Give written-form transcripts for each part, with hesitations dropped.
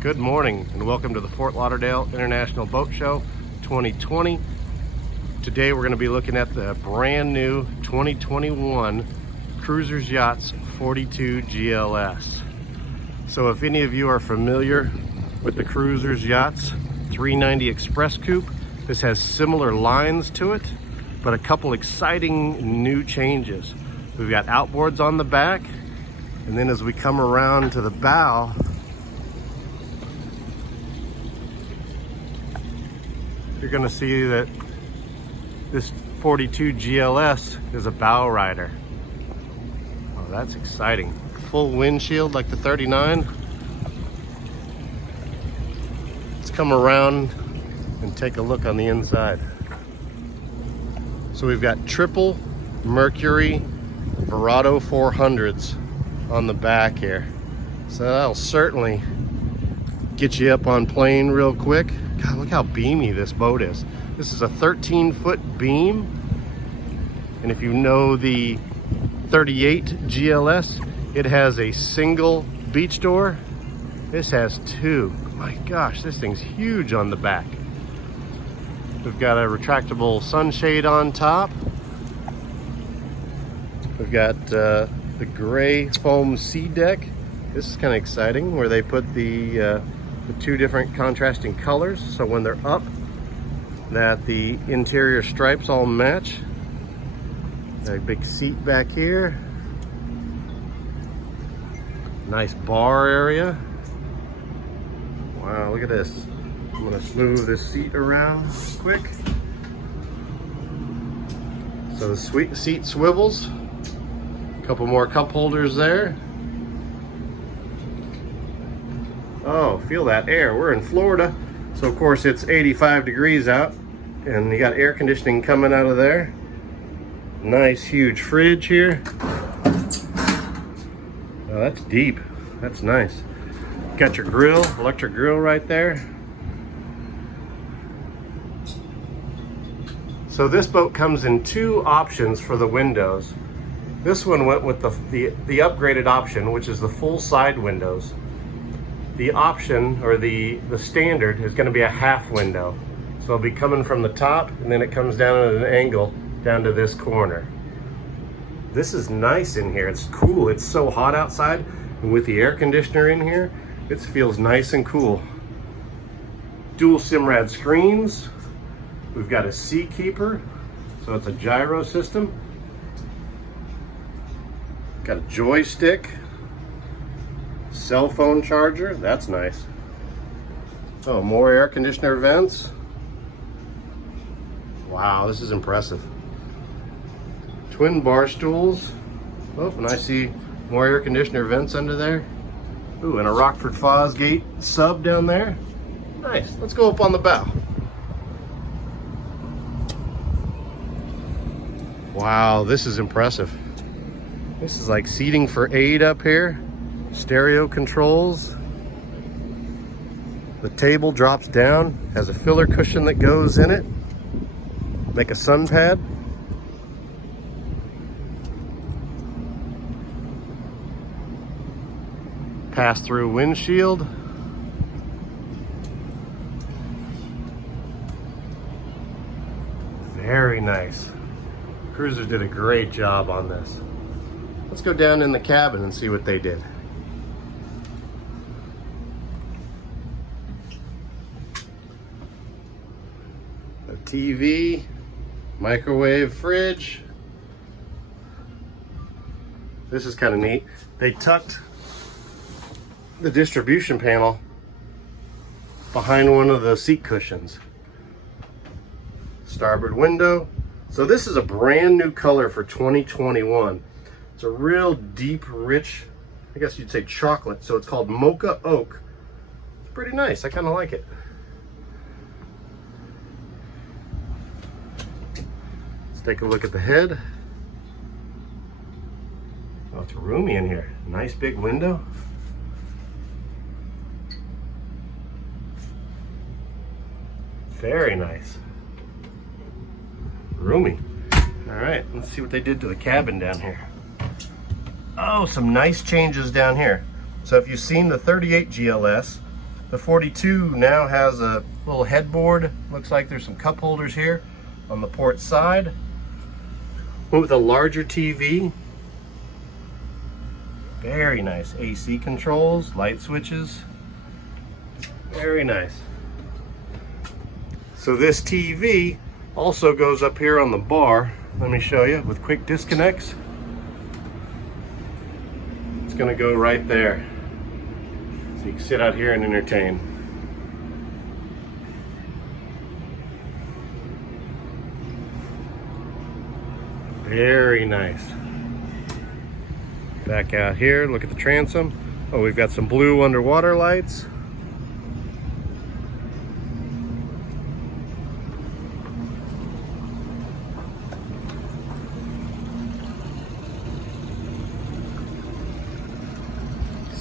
Good morning and welcome to the Fort Lauderdale International Boat Show 2020. Today we're going to be looking at the brand new 2021 Cruisers Yachts 42 GLS. So if any of you are familiar with the Cruisers Yachts 390 Express Coupe, this has similar lines to it, but a couple exciting new changes. We've got outboards on the back, and then as we come around to the bow, you're going to see that this 42 GLS is a bow rider. Oh, that's exciting. Full windshield like the 39. Let's come around and take a look on the inside. So we've got triple Mercury Verado 400s on the back here. So that'll certainly get you up on plane real quick. God, look how beamy this boat is. This is a 13-foot beam. And if you know the 38 GLS, it has a single beach door. This has two. My gosh, this thing's huge on the back. We've got a retractable sunshade on top. We've got the gray foam sea deck. This is kind of exciting, where they put the two different contrasting colors, so when they're up, that the interior stripes all match. A big seat back here. Nice bar area. Wow, look at this. I'm gonna move this seat around quick. So the seat swivels. A couple more cup holders there. Oh, feel that air. We're in Florida, so of course it's 85 degrees out, and you got air conditioning coming out of there. Nice huge fridge here. Oh, that's deep. That's nice. Got your grill, electric grill right there. So this boat comes in two options for the windows. This one went with the upgraded option, which is the full side windows. The option, or the standard, is going to be a half window. So it'll be coming from the top, and then it comes down at an angle down to this corner. This is nice in here. It's cool. It's so hot outside, and with the air conditioner in here, it feels nice and cool. Dual Simrad screens. We've got a seat keeper, so it's a gyro system. Got a joystick. Cell phone charger, that's nice. Oh, more air conditioner vents. Wow, this is impressive. Twin bar stools. Oh, and I see more air conditioner vents under there. Ooh, and a Rockford Fosgate sub down there. Nice, let's go up on the bow. Wow, this is impressive. This is like seating for 8 up here. Stereo controls. The table drops down, has a filler cushion that goes in it. Make a sun pad. Pass-through windshield. Very nice. Cruisers did a great job on this. Let's go down in the cabin and see what they did. A TV, microwave, fridge. This is kind of neat. They tucked the distribution panel behind one of the seat cushions. Starboard window. So this is a brand new color for 2021. It's a real deep, rich, I guess you'd say chocolate. So it's called Mocha Oak. It's pretty nice. I kind of like it. Let's take a look at the head. Oh, it's roomy in here. Nice big window. Very nice. Roomy. All right, let's see what they did to the cabin down here. Oh, some nice changes down here. So if you've seen the 38 GLS, The 42 now has a little headboard. Looks like there's some cup holders here on the port side. Went with a larger TV. Very nice. AC controls, light switches. Very nice. So this TV also goes up here on the bar. Let me show you with quick disconnects. It's gonna go right there. So you can sit out here and entertain. Very nice. Back out here, look at the transom. Oh, we've got some blue underwater lights.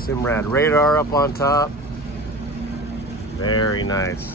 Simrad radar up on top. Very nice.